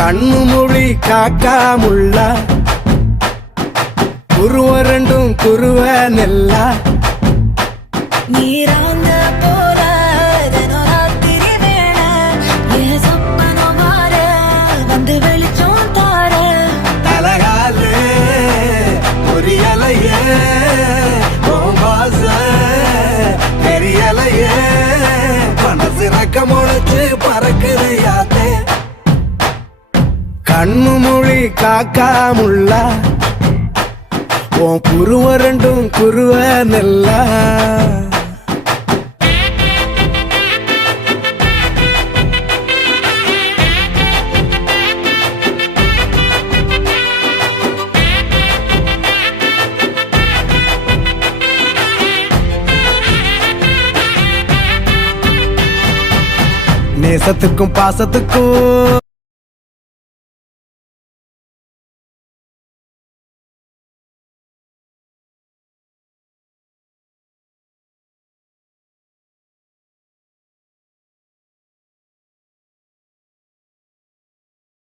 கண்ணு மொழி காக்காமுள்ள குருவ ரெண்டும் குருவ நெல்லா நீராங்க போல தினராத்திரி வேண என் சொப்பனம் மாற வந்து வெளிச்சம் தார தலகாலே பொரியலையே ஓம்பாச பெரியலையே மனசு ரக்க முளைச்சு பறக்குது யாத்தே கண்ணு மொழி காக்காமுள்ள உன் குருவ ரெண்டும் குருவ நெல்லா நேசத்துக்கும் பாசத்துக்கும்